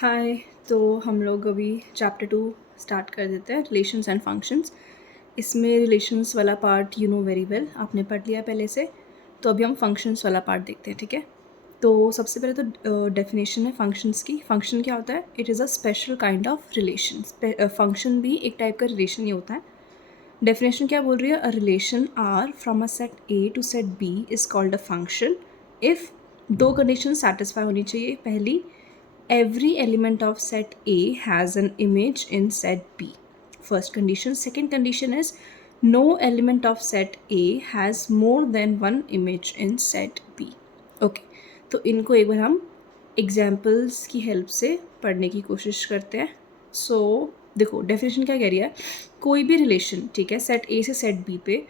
हाय। तो हम लोग अभी चैप्टर 2 स्टार्ट कर देते हैं, रिलेशंस एंड फंक्शंस। इसमें रिलेशंस वाला part you know very well, आपने पढ़ लिया पहले से। तो अभी हम फंक्शंस वाला पार्ट देखते हैं, ठीक है। तो सबसे पहले तो डेफिनेशन है फंक्शंस की। फंक्शन क्या होता है? It is a special kind of relation. Function भी एक टाइप का रिलेशन ही होता है। डेफिनेशन क्या बोल रही है? A relation R from a set A to set B is called a function if दो कंडीशन सेटिस्फाई होनी चाहिए। पहली, every element of set A has an image in set B. First condition. Second condition is no element of set A has more than one image in set B. Okay, तो इनको एक बार हम examples की help से पढ़ने की कोशिश करते हैं। सो देखो डेफिनेशन क्या कह रही है। कोई भी रिलेशन, ठीक है, सेट ए से सेट बी पे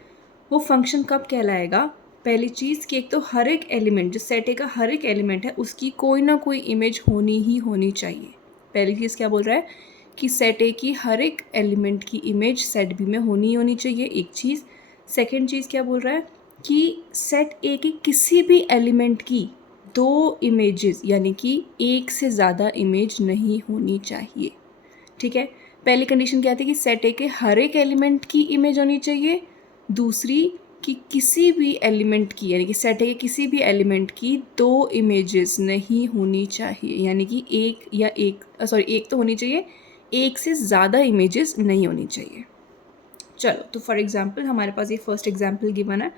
वो फंक्शन कब कहलाएगा? पहली चीज़ कि एक तो हर एक एलिमेंट, जो सेट ए का हर एक एलिमेंट है, उसकी कोई ना कोई इमेज होनी ही होनी चाहिए। पहली चीज़ क्या बोल रहा है कि सेट ए की हर एक एलिमेंट की इमेज सेट बी में होनी ही होनी चाहिए, एक चीज़। सेकेंड चीज़ क्या बोल रहा है कि सेट ए के किसी भी एलिमेंट की दो इमेजेस, यानी कि एक से ज़्यादा इमेज नहीं होनी चाहिए, ठीक है। पहली कंडीशन क्या थी कि सेट ए के हर एक एलिमेंट की इमेज होनी चाहिए। दूसरी कि किसी भी एलिमेंट की, यानी कि सेट ए के किसी भी एलिमेंट की दो इमेजेस नहीं होनी चाहिए, यानी कि एक तो होनी चाहिए, एक से ज़्यादा इमेजेस नहीं होनी चाहिए। चलो, तो फॉर एग्जांपल हमारे पास ये फर्स्ट एग्जांपल गिवन है।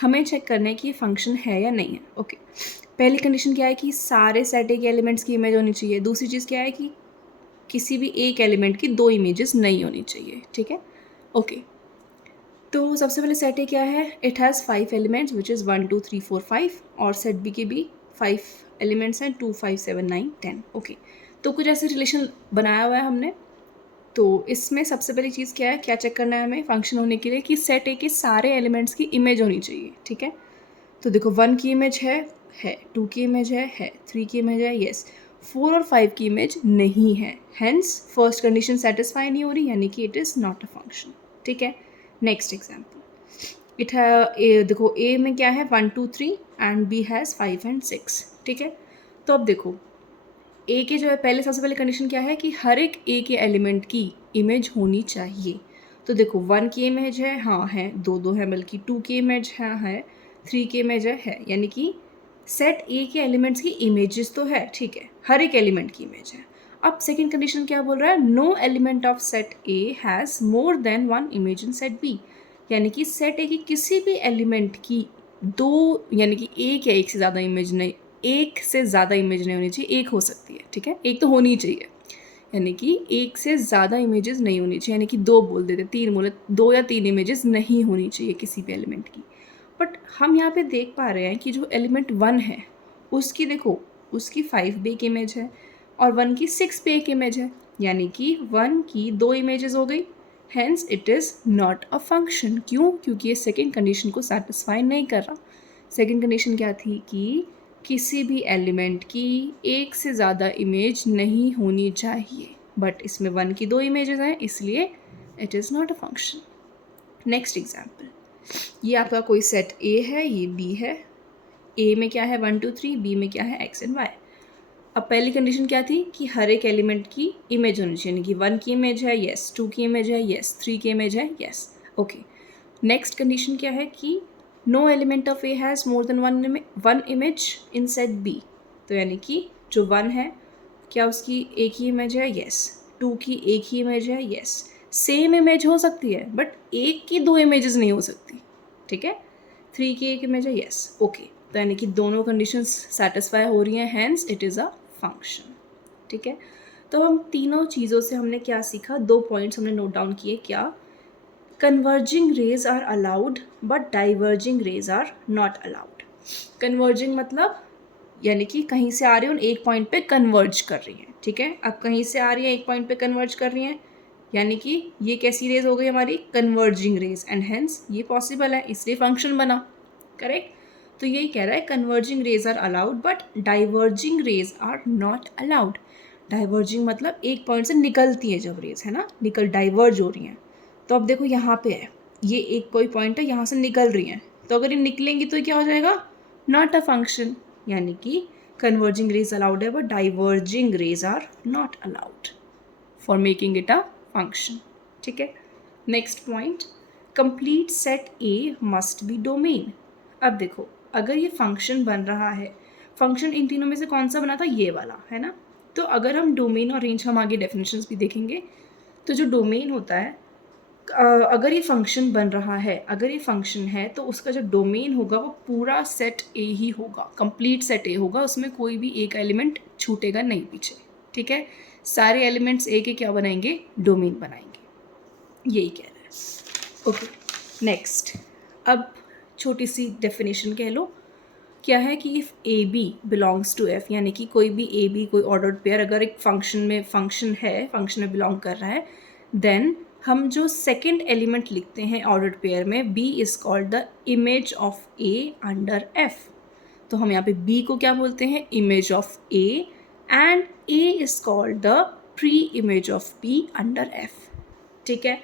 हमें चेक करना है कि ये फंक्शन है या नहीं है। ओके, पहली कंडीशन क्या है कि सारे सेट ए के एलिमेंट्स की इमेज होनी चाहिए। दूसरी चीज़ क्या है कि किसी भी एक एलिमेंट की दो इमेजेस नहीं होनी चाहिए, ठीक है। ओके, तो सबसे पहले सेट ए क्या है? It has 5 elements which is 1 2 3 4 5, और सेट बी के भी 5 एलिमेंट्स हैं, 2 5 7 9 10। ओके, तो कुछ ऐसे रिलेशन बनाया हुआ है हमने। तो इसमें सबसे पहली चीज़ क्या है, क्या चेक करना है हमें फंक्शन होने के लिए कि सेट ए के सारे एलिमेंट्स की इमेज होनी चाहिए, ठीक है। तो देखो 1 की इमेज है, 2 की इमेज है, 3 की इमेज है, यस। 4 और 5 की इमेज नहीं है, हेंस फर्स्ट कंडीशन सेटिस्फाई नहीं हो रही, यानी कि it is not a function, ठीक है। नेक्स्ट एग्जाम्पल, देखो ए में क्या है 1 2 3 एंड बी हैज़ 5 एंड 6, ठीक है। तो अब देखो ए के जो है, पहले सबसे पहले कंडीशन क्या है कि हर एक ए के एलिमेंट की इमेज होनी चाहिए। तो देखो 1 की इमेज है, हाँ है, दो है बल्कि, 2 की इमेज है, 3 की इमेज है, यानी कि सेट ए के एलिमेंट्स की इमेजेस तो है, ठीक है, हर एक एलिमेंट की इमेज है। अब सेकेंड कंडीशन क्या बोल रहा है? No element of set A has more than one image in set B, यानी कि सेट ए की किसी भी एलिमेंट की दो, यानी कि एक या एक से ज़्यादा इमेज नहीं, एक से ज़्यादा इमेज नहीं होनी चाहिए, एक हो सकती है, ठीक है, एक तो होनी ही चाहिए, यानी कि एक से ज़्यादा इमेजेस नहीं होनी चाहिए, यानी कि दो बोल देते, तीन बोले, दो या तीन इमेजेस नहीं होनी चाहिए किसी भी एलिमेंट की। बट हम यहाँ पे देख पा रहे हैं कि जो एलिमेंट 1 है उसकी देखो, उसकी 5 पे एक इमेज है और 1 की 6 पे एक इमेज है, यानी कि 1 की दो इमेजेस हो गई, hence it is not a function. क्यों? क्योंकि ये सेकेंड कंडीशन को सेटिस्फाई नहीं कर रहा। सेकेंड कंडीशन क्या थी कि किसी भी एलिमेंट की एक से ज़्यादा इमेज नहीं होनी चाहिए, बट इसमें 1 की दो इमेजेस हैं, इसलिए it is not a function. Next example, ये आपका कोई सेट ए है, ये बी है। ए में क्या है 1 2 3, बी में क्या है एक्स एंड वाई। अब पहली कंडीशन क्या थी कि हर एक एलिमेंट की इमेज होनी चाहिए, यानी कि 1 की इमेज है, यस, 2 की इमेज है, यस, 3 की इमेज है, यस। ओके, नेक्स्ट कंडीशन क्या है कि no element of A has more than one image in set B. तो यानी कि जो 1 है, क्या उसकी एक ही इमेज है? यस। 2 की एक ही इमेज है? यस। सेम इमेज हो सकती है बट एक की दो इमेजेस नहीं हो सकती, ठीक है। 3 की एक इमेज है? यस। ओके, तो यानी कि दोनों कंडीशंस सेटिस्फाई हो रही हैं, hence it is a function, ठीक है। तो हम तीनों चीज़ों से हमने क्या सीखा? दो पॉइंट्स हमने नोट डाउन किए। क्या? Converging rays are allowed but diverging rays are not allowed. Converging मतलब यानी कि कहीं से आ रही है और एक पॉइंट पे कन्वर्ज कर रही हैं, ठीक है। अब कहीं से आ रही है, एक पॉइंट पे कन्वर्ज कर रही हैं, यानी कि ये कैसी रेज हो गई हमारी? कन्वर्जिंग रेज, एंड हेंस ये पॉसिबल है, इसलिए फंक्शन बना, करेक्ट। तो यही कह रहा है converging rays are allowed but diverging rays are not allowed. Diverging मतलब एक पॉइंट से निकलती है जब रेज, है ना, डाइवर्ज हो रही हैं। तो अब देखो यहाँ पे है, ये एक कोई पॉइंट है, यहाँ से निकल रही हैं, तो अगर ये निकलेंगी तो क्या हो जाएगा? नॉट अ फंक्शन, यानी कि कन्वर्जिंग रेज अलाउड है but diverging rays are not allowed for making it a function. ठीक है. Next point, complete set A must be domain. अब देखो, अगर ये फंक्शन बन रहा है, फंक्शन इन तीनों में से कौन सा बना था? ये वाला, है ना. तो अगर हम डोमेन और रेंज, हम आगे डेफिनेशंस भी देखेंगे. तो जो डोमेन होता है, अगर ये फंक्शन बन रहा है, अगर ये फंक्शन है, तो उसका जो डोमेन होगा वो पूरा सेट ए ही होगा, कंप्लीट सेट ए होगा. उसमें कोई भी एक एलिमेंट छूटेगा नहीं पीछे. ठीक है. सारे एलिमेंट्स ए के क्या बनाएंगे? डोमेन बनाएंगे. यही कह रहा है. ओके. नेक्स्ट, अब छोटी सी डेफिनेशन कह लो. क्या है कि if a b belongs to f, यानी कि कोई भी ए बी, कोई ऑर्डर्ड पेयर अगर एक फंक्शन में फंक्शन में बिलोंग कर रहा है, देन हम जो सेकेंड एलिमेंट लिखते हैं ऑर्डर्ड पेयर में, b is called the image of a under f. तो हम यहाँ पे बी को क्या बोलते हैं? Image of a. And a is called the pre image of b under f. ठीक है.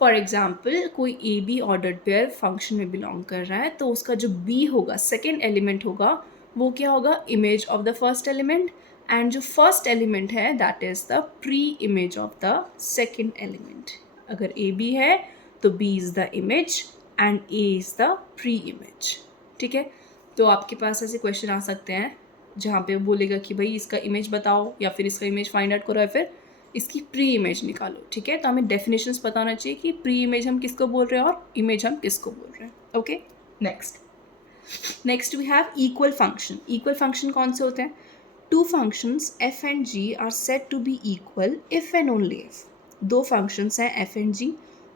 फॉर एग्जाम्पल, कोई a b ordered pair function में बिलोंग कर रहा है, तो उसका जो बी होगा, सेकेंड एलिमेंट होगा, वो क्या होगा? Image of the first element. And जो फर्स्ट एलिमेंट है, that is the pre image of the second element. अगर ए बी है तो b is the image and a is the pre image. ठीक है. तो आपके पास ऐसे क्वेश्चन आ सकते हैं जहाँ पे वो बोलेगा कि भाई इसका इमेज बताओ, या फिर इसका इमेज फाइंड आउट करो, या फिर इसकी प्री इमेज निकालो. ठीक है. तो हमें डेफिनेशंस पता होना चाहिए कि प्री इमेज हम किसको बोल रहे हैं और इमेज हम किसको बोल रहे हैं. Okay. Next we have equal function. Equal function कौन से होते हैं? Two functions f and g are said to be equal if and only if. दो फंक्शंस हैं एफ एंड जी,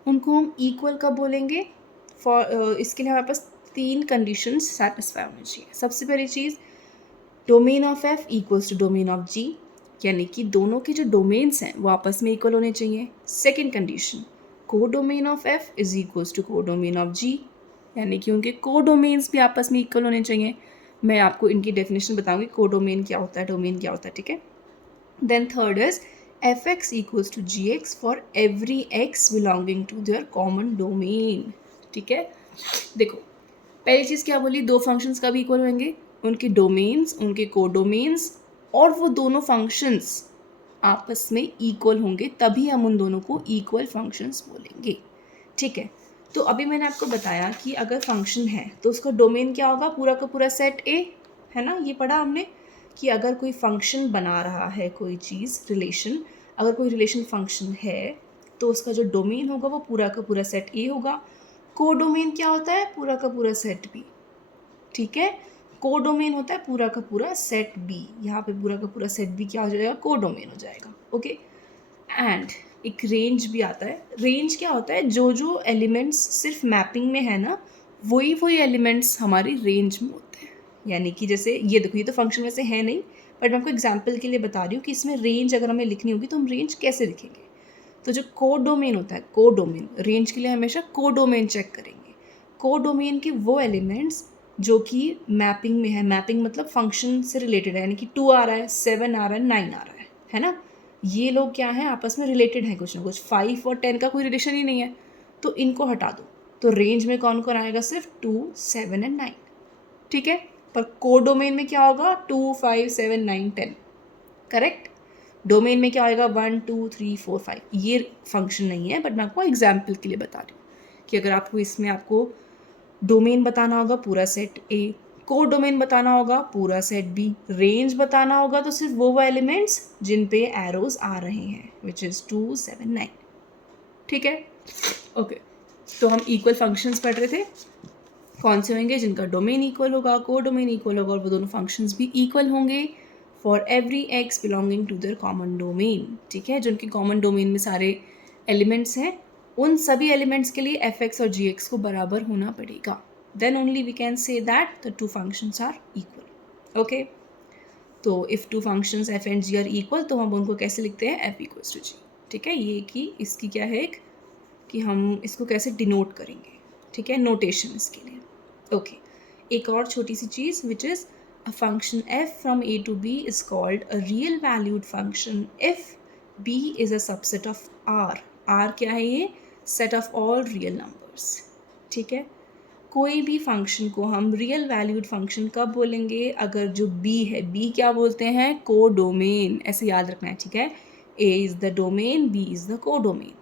उनको हम इक्वल कब बोलेंगे? इसके लिए हमारे पास तीन कंडीशंस सेटिस्फाई होनी चाहिए. सबसे पहली चीज़, domain of f equals to domain of g, यानी कि दोनों के जो डोमेन्स हैं वो आपस में इक्वल होने चाहिए. Second condition, codomain of f is equals to codomain of g, यानी कि उनके को डोमेन्स भी आपस में इक्वल होने चाहिए. मैं आपको इनकी डेफिनेशन बताऊंगी, को डोमेन क्या होता है, डोमेन क्या होता है. ठीक है. Then third is f x equals to g x for every x belonging to their common domain. ठीक है. देखो, पहली चीज़ क्या बोली? दो फंक्शंस कब इक्वल होंगे? उनके डोमेन्स, उनके को डोमेन्स, और वो दोनों फंक्शंस आपस में इक्वल होंगे, तभी हम उन दोनों को इक्वल फंक्शंस बोलेंगे. ठीक है. तो अभी मैंने आपको बताया कि अगर फंक्शन है तो उसका डोमेन क्या होगा? पूरा का पूरा सेट ए, है ना. ये पढ़ा हमने कि अगर कोई फंक्शन बना रहा है, कोई चीज़, रिलेशन, अगर कोई रिलेशन फंक्शन है तो उसका जो डोमेन होगा वो पूरा का पूरा सेट ए होगा. को डोमेन क्या होता है? पूरा का पूरा सेट बी. ठीक है. को डोमेन होता है पूरा का पूरा सेट बी. यहाँ पे पूरा का पूरा सेट बी क्या हो जाएगा? को डोमेन हो जाएगा. ओके. एंड एक रेंज भी आता है. रेंज क्या होता है? जो जो एलिमेंट्स सिर्फ मैपिंग में है ना, वही एलिमेंट्स हमारी रेंज में होते हैं. यानी कि जैसे ये देखो, ये तो फंक्शन वैसे है नहीं, बट मैं आपको एग्जाम्पल के लिए बता रही हूँ कि इसमें रेंज अगर हमें लिखनी होगी तो हम रेंज कैसे लिखेंगे. तो जो को डोमेन होता है, को डोमेन, रेंज के लिए हमेशा को डोमेन चेक करेंगे. को डोमेन के वो एलिमेंट्स जो कि मैपिंग में है. मैपिंग मतलब फंक्शन से रिलेटेड है, यानी कि 2 आ रहा है, 7 आ रहा है, 9 आ रहा है ना. ये लोग क्या है? आपस में रिलेटेड हैं कुछ ना कुछ. 5 और 10 का कोई रिलेशन ही नहीं है, तो इनको हटा दो. तो रेंज में कौन कौन आएगा? सिर्फ 2, 7 एंड 9. ठीक है. पर को डोमेन में क्या होगा? 2, 5, 7, 9, 10. करेक्ट. डोमेन में क्या आएगा? 1, 2, 3, 4, 5. ये फंक्शन नहीं है, बट मैं आपको एग्जाम्पल के लिए बता रही हूँ कि अगर आपको इसमें आपको डोमेन बताना होगा पूरा सेट ए, को डोमेन बताना होगा पूरा सेट बी, रेंज बताना होगा तो सिर्फ वो एलिमेंट्स जिन पे एरोज आ रहे हैं, विच इज़ 2, 7, 9. ठीक है. ओके. तो हम इक्वल फंक्शंस पढ़ रहे थे. कौन से होंगे? जिनका डोमेन इक्वल होगा, को डोमेन इक्वल होगा, और वो दोनों फंक्शंस भी इक्वल होंगे for every x belonging to their common domain. ठीक है. जो उनके कॉमन डोमेन में सारे एलिमेंट्स हैं, उन सभी एलिमेंट्स के लिए एफ एक्स और जी एक्स को बराबर होना पड़ेगा. Then only we can say that the two functions are equal. Okay. तो if two functions f and g are equal, तो हम उनको कैसे लिखते हैं? F equals to g. ठीक है. ये कि इसकी क्या है कि हम इसको कैसे डिनोट करेंगे. ठीक है. नोटेशन इसके लिए. ओके. एक और छोटी सी चीज़, which is a function f from a to b is called a real valued function if b is a subset of r. r क्या है? ये set of all real numbers. ठीक है. कोई भी फंक्शन को हम रियल वैल्यूड फंक्शन कब बोलेंगे? अगर जो b है, b क्या बोलते हैं? कोडोमेन, ऐसे याद रखना है, ठीक है? a is the domain, b is the codomain.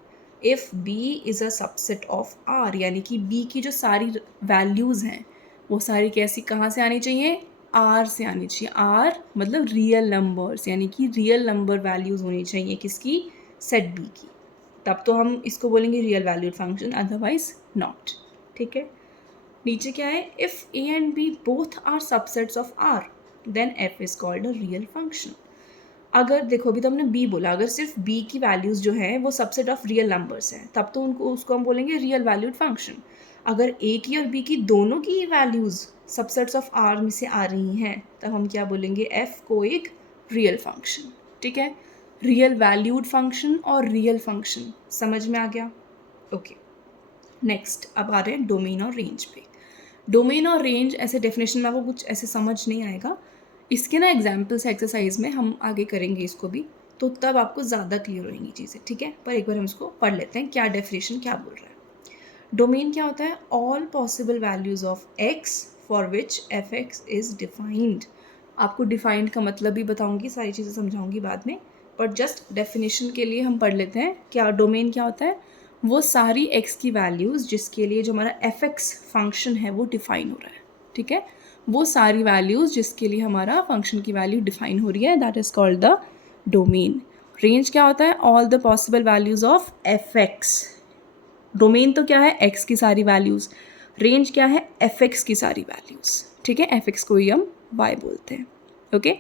If b is a subset of r, यानी कि b की जो सारी वैल्यूज़ हैं वो सारी कैसी कहाँ से आनी चाहिए? r से आनी चाहिए। r मतलब रियल नंबर्स, यानी कि रियल नंबर वैल्यूज़ होनी चाहिए किसकी? सेट b की। तब तो हम इसको बोलेंगे real valued function, otherwise not. ठीक है, नीचे क्या है? If a and b both are subsets of r then f is called a real function. अगर देखो अभी तो हमने b बोला, अगर सिर्फ b की वैल्यूज़ जो हैं वो सबसेट ऑफ रियल नंबर्स हैं तब तो उनको उसको हम बोलेंगे रियल वैल्यूड फंक्शन। अगर a की और b की दोनों की वैल्यूज़ सबसेट्स ऑफ r में से आ रही हैं तब हम क्या बोलेंगे? f को एक रियल फंक्शन। ठीक है, रियल वैल्यूड फंक्शन और रियल फंक्शन समझ में आ गया? ओके, नेक्स्ट अब आ रहे हैं डोमेन और रेंज पे। डोमेन और रेंज ऐसे डेफिनेशन में आपको कुछ ऐसे समझ नहीं आएगा, इसके ना एग्जाम्पल्स एक्सरसाइज में हम आगे करेंगे इसको भी, तो तब आपको ज़्यादा क्लियर होंगी चीज़ें। ठीक है, पर एक बार हम इसको पढ़ लेते हैं क्या डेफिनेशन क्या बोल रहा है। डोमेन क्या होता है? All possible values of x for which F x is defined. आपको डिफाइंड का मतलब भी बताऊंगी, सारी चीज़ें समझाऊंगी बाद में, बट जस्ट डेफिनेशन के लिए हम पढ़ लेते हैं क्या डोमेन क्या होता है। वो सारी एक्स की वैल्यूज़ जिसके लिए जो हमारा एफ एक्स फंक्शन है वो डिफाइन हो रहा है। ठीक है, वो सारी वैल्यूज़ जिसके लिए हमारा फंक्शन की वैल्यू डिफाइन हो रही है, that is called the domain. Range क्या होता है? All the possible values of F x. Domain तो क्या है? एक्स की सारी वैल्यूज़। रेंज क्या है? एफ एक्स की सारी वैल्यूज़। ठीक है, एफ एक्स को ही हम वाई बोलते हैं। ओके,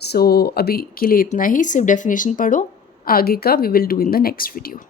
सो अभी के लिए इतना ही, सिर्फ डेफिनेशन पढ़ो, आगे का we will do in the next video.